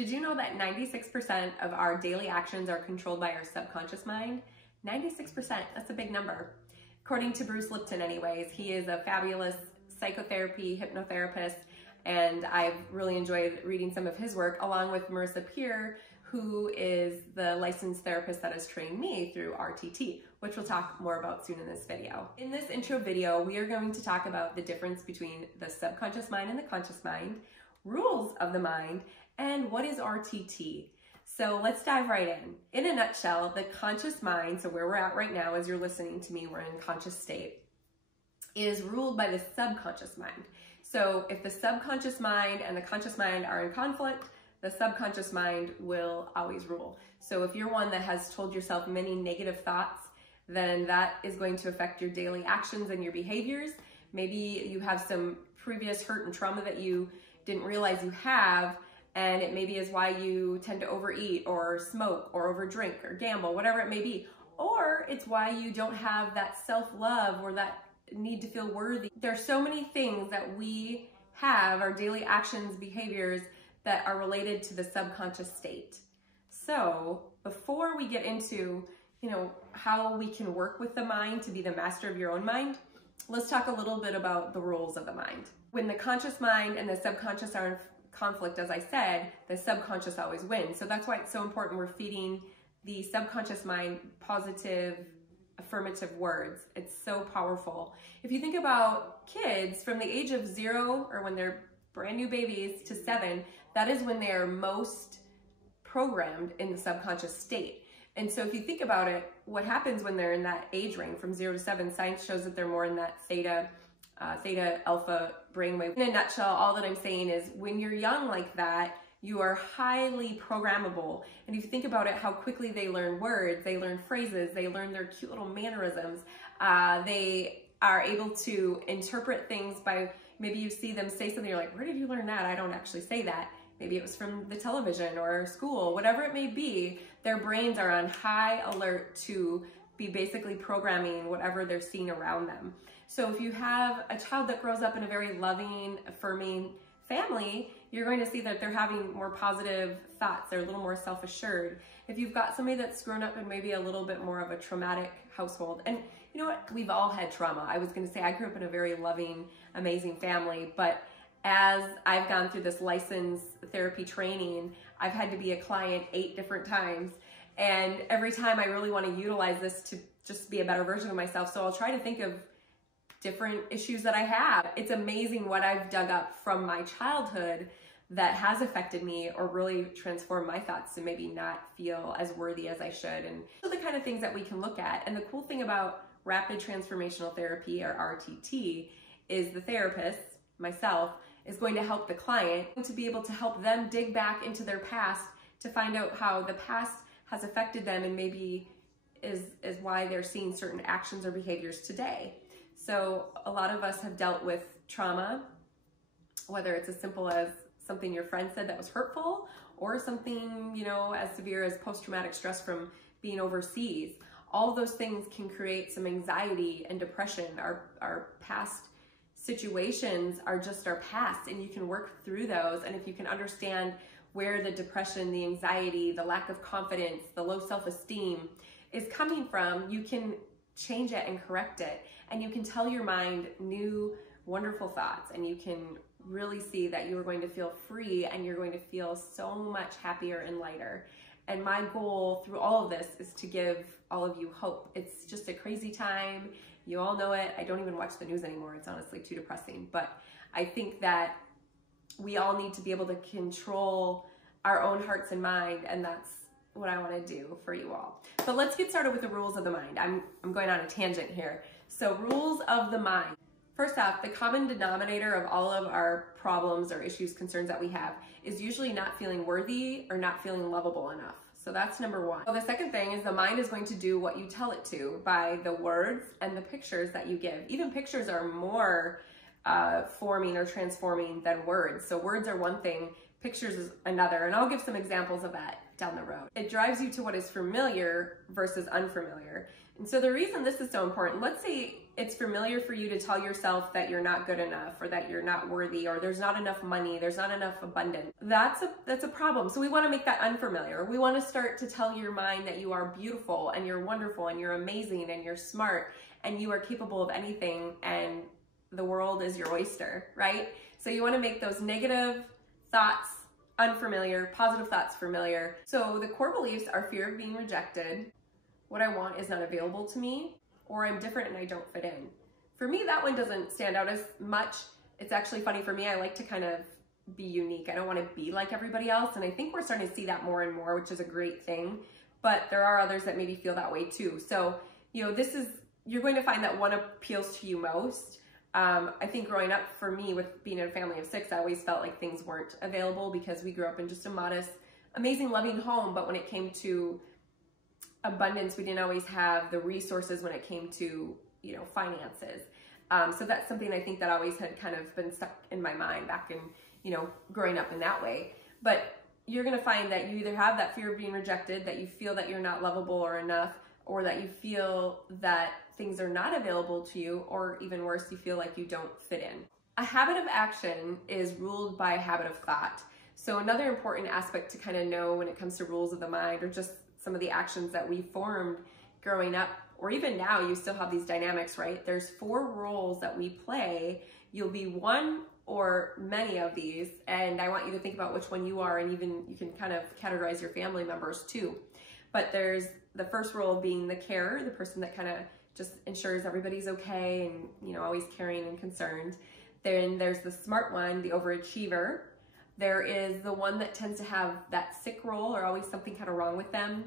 Did you know that 96% of our daily actions are controlled by our subconscious mind? 96%, that's a big number. According to Bruce Lipton anyways, he is a fabulous psychotherapy hypnotherapist, and I've really enjoyed reading some of his work, along with Marissa Peer, who is the licensed therapist that has trained me through RTT, which we'll talk more about soon in this video. In this intro video, we are going to talk about the difference between the subconscious mind and the conscious mind, rules of the mind, and what is RTT. So let's dive right in. In a nutshell, the conscious mind, so where we're at right now as you're listening to me, we're in conscious state, is ruled by the subconscious mind. So if the subconscious mind and the conscious mind are in conflict, the subconscious mind will always rule. So if you're one that has told yourself many negative thoughts, then that is going to affect your daily actions and your behaviors. Maybe you have some previous hurt and trauma that you didn't realize you have, and it maybe is why you tend to overeat or smoke or overdrink or gamble, whatever it may be. Or it's why you don't have that self-love or that need to feel worthy. There's so many things that we have, our daily actions, behaviors, that are related to the subconscious state. So before we get into, how we can work with the mind to be the master of your own mind, let's talk a little bit about the rules of the mind. When the conscious mind and the subconscious are in conflict, as I said, the subconscious always wins. So that's why it's so important we're feeding the subconscious mind positive, affirmative words. It's so powerful. If you think about kids from the age of 0, or when they're brand new babies, to 7, that is when they are most programmed in the subconscious state. And so if you think about it, what happens when they're in that age range from 0 to 7, science shows that they're more in that theta alpha brainwave. In a nutshell, all that I'm saying is when you're young like that, you are highly programmable. And if you think about it, how quickly they learn words, they learn phrases, they learn their cute little mannerisms. They are able to interpret things by, maybe you see them say something, you're like, where did you learn that? I don't actually say that. Maybe it was from the television or school, whatever it may be. Their brains are on high alert to be basically programming whatever they're seeing around them. So if you have a child that grows up in a very loving, affirming family, you're going to see that they're having more positive thoughts. They're a little more self-assured. If you've got somebody that's grown up in maybe a little bit more of a traumatic household, and you know what, we've all had trauma. I was going to say I grew up in a very loving, amazing family, but as I've gone through this licensed therapy training, I've had to be a client 8 different times. And every time I really want to utilize this to just be a better version of myself. So I'll try to think of different issues that I have. It's amazing what I've dug up from my childhood that has affected me or really transformed my thoughts to maybe not feel as worthy as I should. And those are the kind of things that we can look at. And the cool thing about rapid transformational therapy, or RTT, is the therapist, myself, is going to help the client to be able to help them dig back into their past to find out how the past has affected them and maybe is why they're seeing certain actions or behaviors today. So a lot of us have dealt with trauma, whether it's as simple as something your friend said that was hurtful, or something, as severe as post-traumatic stress from being overseas. All of those things can create some anxiety and depression. Our past situations are just our past, and you can work through those. And if you can understand where the depression, the anxiety, the lack of confidence, the low self-esteem is coming from, you can change it and correct it. And you can tell your mind new, wonderful thoughts, and you can really see that you are going to feel free and you're going to feel so much happier and lighter. And my goal through all of this is to give all of you hope. It's just a crazy time. You all know it. I don't even watch the news anymore. It's honestly too depressing. But I think that we all need to be able to control our own hearts and mind, and that's what I want to do for you all. But let's get started with the rules of the mind. I'm going on a tangent here. So rules of the mind. First off, the common denominator of all of our problems or issues, concerns that we have is usually not feeling worthy or not feeling lovable enough. So that's number 1. Well, the second thing is the mind is going to do what you tell it to by the words and the pictures that you give. Even pictures are more forming or transforming than words. So words are one thing, Pictures is another, and I'll give some examples of that down the road. It drives you to what is familiar versus unfamiliar. And so the reason this is so important, let's say it's familiar for you to tell yourself that you're not good enough, or that you're not worthy, or there's not enough money, there's not enough abundance. That's a problem. So we want to make that unfamiliar. We want to start to tell your mind that you are beautiful and you're wonderful and you're amazing and you're smart and you are capable of anything and the world is your oyster, right? So you want to make those negative thoughts unfamiliar, positive thoughts familiar. So the core beliefs are fear of being rejected, what I want is not available to me, or I'm different and I don't fit in. For me, that one doesn't stand out as much. It's actually funny for me. I like to kind of be unique. I don't want to be like everybody else. And I think we're starting to see that more and more, which is a great thing. But there are others that maybe feel that way too. So, you know, you're going to find that one appeals to you most. I think growing up for me with being in a family of 6, I always felt like things weren't available because we grew up in just a modest, amazing, loving home. But when it came to abundance, we didn't always have the resources when it came to, you know, finances. So that's something I think that always had kind of been stuck in my mind back in, you know, growing up in that way. But you're going to find that you either have that fear of being rejected, that you feel that you're not lovable or enough, or that you feel that things are not available to you, or even worse, you feel like you don't fit in. A habit of action is ruled by a habit of thought. So another important aspect to kind of know when it comes to rules of the mind, or just some of the actions that we formed growing up, or even now, you still have these dynamics, right? There's 4 roles that we play. You'll be one or many of these, and I want you to think about which one you are, and even you can kind of categorize your family members too. But there's the first role being the carer, the person that kind of just ensures everybody's okay and, you know, always caring and concerned. Then there's the smart one, the overachiever. There is the one that tends to have that sick role, or always something kind of wrong with them,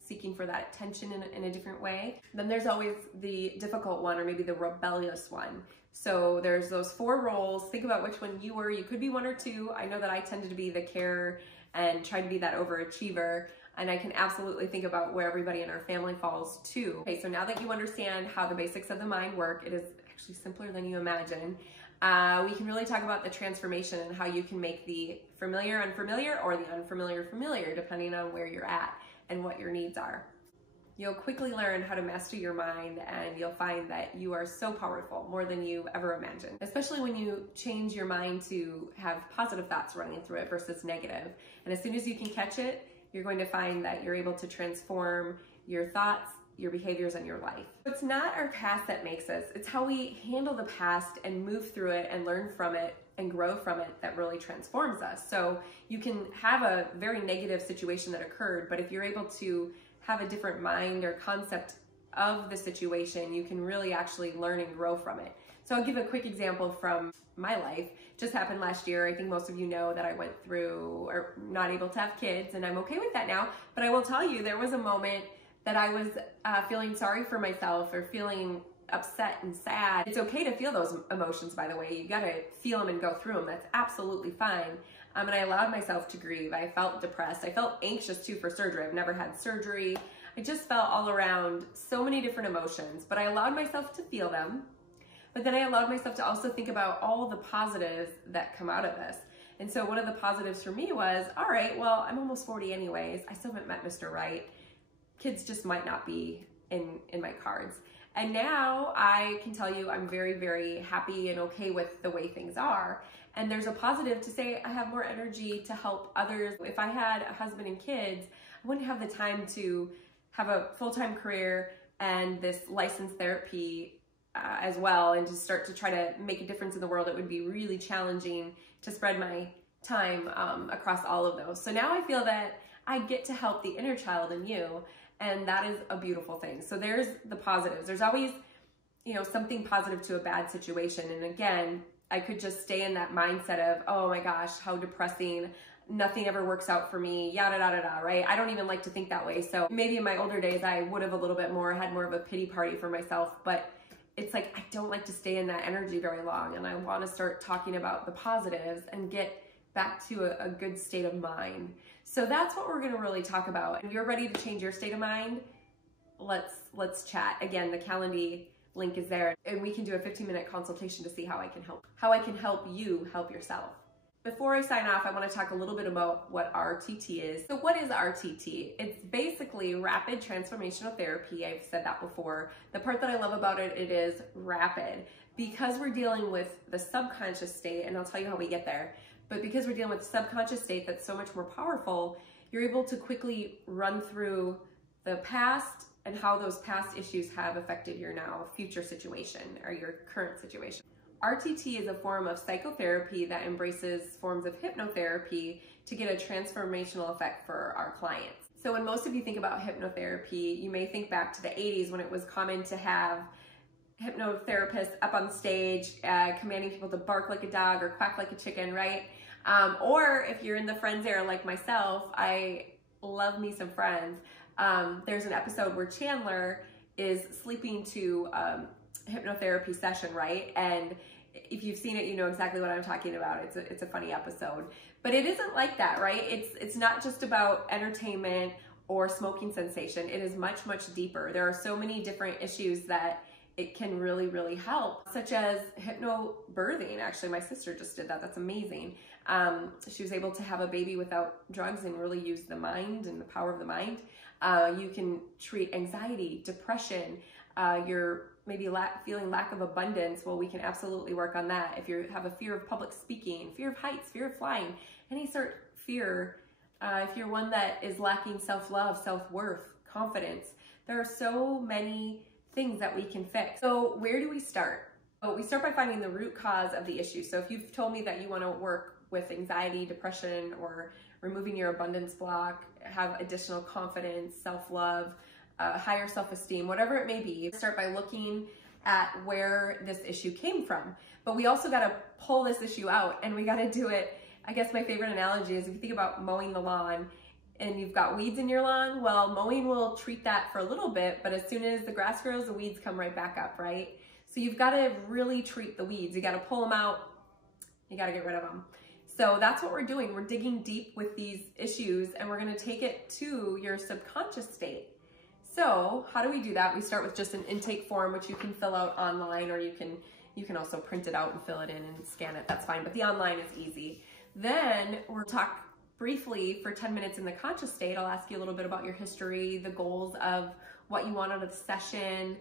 seeking for that attention in a different way. Then there's always the difficult one, or maybe the rebellious one. So there's those 4 roles. Think about which one you were. You could be 1 or 2. I know that I tended to be the carer and try to be that overachiever. And I can absolutely think about where everybody in our family falls too. Okay, so now that you understand how the basics of the mind work, it is actually simpler than you imagine. We can really talk about the transformation and how you can make the familiar unfamiliar, or the unfamiliar familiar, depending on where you're at and what your needs are. You'll quickly learn how to master your mind, and you'll find that you are so powerful, more than you ever imagined, especially when you change your mind to have positive thoughts running through it versus negative. And as soon as you can catch it, you're going to find that you're able to transform your thoughts, your behaviors, and your life. It's not our past that makes us. It's how we handle the past and move through it and learn from it and grow from it that really transforms us. So you can have a very negative situation that occurred, but if you're able to have a different mind or concept of the situation, you can really actually learn and grow from it. So I'll give a quick example from my life. Just happened last year. I think most of you know that I went through, or not able to have kids, and I'm okay with that now. But I will tell you, there was a moment that I was feeling sorry for myself, or feeling upset and sad. It's okay to feel those emotions, by the way. You gotta feel them and go through them. That's absolutely fine. And I allowed myself to grieve. I felt depressed. I felt anxious too for surgery. I've never had surgery. I just felt all around so many different emotions, but I allowed myself to feel them. But then I allowed myself to also think about all the positives that come out of this. And so one of the positives for me was, all right, well, I'm almost 40 anyways. I still haven't met Mr. Right. Kids just might not be in my cards. And now I can tell you I'm very, very happy and okay with the way things are. And there's a positive to say I have more energy to help others. If I had a husband and kids, I wouldn't have the time to have a full-time career and this licensed therapy as well, and to start to try to make a difference in the world. It would be really challenging to spread my time across all of those. So now I feel that I get to help the inner child in you, and that is a beautiful thing. So there's the positives. There's always, you know, something positive to a bad situation. And again, I could just stay in that mindset of, oh my gosh, how depressing, nothing ever works out for me, yada, yada, yada, right? I don't even like to think that way. So maybe in my older days, I would have a little bit more, had more of a pity party for myself, but it's like, I don't like to stay in that energy very long. And I want to start talking about the positives and get back to a good state of mind. So that's what we're going to really talk about. If you're ready to change your state of mind, let's chat. Again, the Calendly link is there, and we can do a 15-minute consultation to see how I can help you help yourself. Before I sign off, I want to talk a little bit about what RTT is. So what is RTT? It's basically rapid transformational therapy. I've said that before. The part that I love about it, it is rapid. Because we're dealing with the subconscious state, and I'll tell you how we get there, but because we're dealing with the subconscious state that's so much more powerful, you're able to quickly run through the past and how those past issues have affected your now future situation or your current situation. RTT is a form of psychotherapy that embraces forms of hypnotherapy to get a transformational effect for our clients. So when most of you think about hypnotherapy, you may think back to the 80s when it was common to have hypnotherapists up on stage commanding people to bark like a dog or quack like a chicken, right? Or if you're in the Friends era like myself, I love me some Friends. There's an episode where Chandler is sleeping to hypnotherapy session, right? And if you've seen it, you know exactly what I'm talking about. It's a funny episode, but it isn't like that, right? It's not just about entertainment or smoking sensation. It is much, much deeper. There are so many different issues that it can really, really help, such as hypnobirthing. Actually, my sister just did that. That's amazing. She was able to have a baby without drugs and really use the mind and the power of the mind. You can treat anxiety, depression, you're maybe feeling lack of abundance. Well, we can absolutely work on that. If you have a fear of public speaking, fear of heights, fear of flying, any sort of fear, if you're one that is lacking self-love, self-worth, confidence, there are so many things that we can fix. So where do we start? Oh, we start by finding the root cause of the issue. So if you've told me that you want to work with anxiety, depression, or removing your abundance block, have additional confidence, self-love, higher self-esteem, whatever it may be, start by looking at where this issue came from. But we also got to pull this issue out, and we got to do it. I guess my favorite analogy is if you think about mowing the lawn and you've got weeds in your lawn, well, mowing will treat that for a little bit, but as soon as the grass grows, the weeds come right back up, right? So you've got to really treat the weeds. You got to pull them out. You got to get rid of them. So that's what we're doing. We're digging deep with these issues, and we're going to take it to your subconscious state. So how do we do that? We start with just an intake form, which you can fill out online, or you can also print it out and fill it in and scan it. That's fine, but the online is easy. Then we'll talk briefly for 10 minutes in the conscious state. I'll ask you a little bit about your history, the goals of what you want out of the session,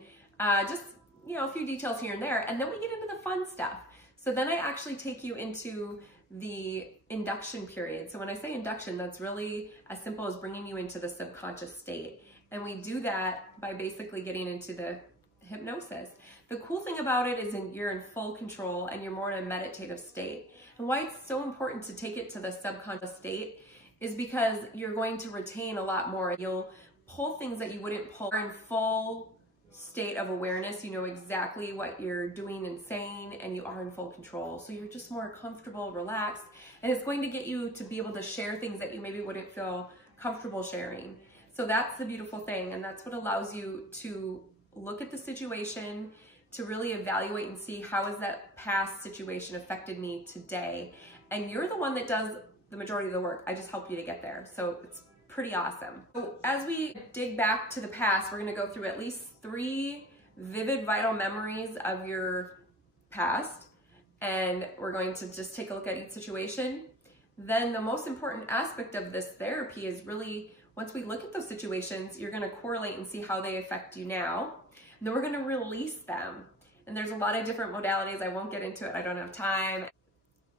just, you know, a few details here and there. And then we get into the fun stuff. So then I actually take you into the induction period. So when I say induction, that's really as simple as bringing you into the subconscious state. And we do that by basically getting into the hypnosis. The cool thing about it is you're in full control and you're more in a meditative state. And why it's so important to take it to the subconscious state is because you're going to retain a lot more. You'll pull things that you wouldn't pull. You're in full state of awareness. You know exactly what you're doing and saying, and you are in full control. So you're just more comfortable, relaxed, and it's going to get you to be able to share things that you maybe wouldn't feel comfortable sharing. So that's the beautiful thing, and that's what allows you to look at the situation, to really evaluate and see how has that past situation affected me today. And you're the one that does the majority of the work. I just help you to get there. So it's pretty awesome. So as we dig back to the past, we're going to go through at least 3 vivid, vital memories of your past, and we're going to just take a look at each situation. Then the most important aspect of this therapy is really, once we look at those situations, you're going to correlate and see how they affect you now. And then we're going to release them. And there's a lot of different modalities. I won't get into it. I don't have time.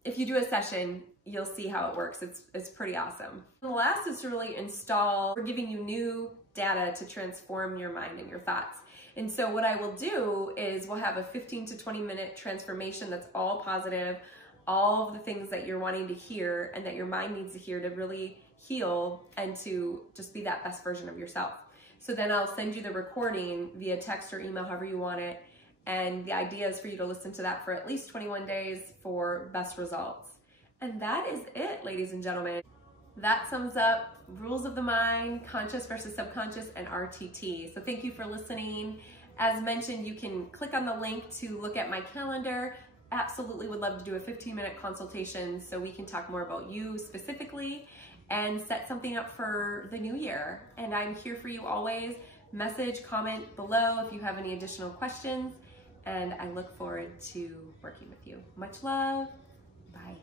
If you do a session, you'll see how it works. It's pretty awesome. The last is to really install. We're giving you new data to transform your mind and your thoughts. And so what I will do is we'll have a 15 to 20 minute transformation that's all positive, all of the things that you're wanting to hear and that your mind needs to hear to really heal and to just be that best version of yourself. So then I'll send you the recording via text or email, however you want it. And the idea is for you to listen to that for at least 21 days for best results. And that is it, ladies and gentlemen. That sums up rules of the mind, conscious versus subconscious, and RTT. So thank you for listening. As mentioned, you can click on the link to look at my calendar. Absolutely would love to do a 15-minute consultation so we can talk more about you specifically and set something up for the new year. And I'm here for you always. Message, comment below if you have any additional questions. And I look forward to working with you. Much love. Bye.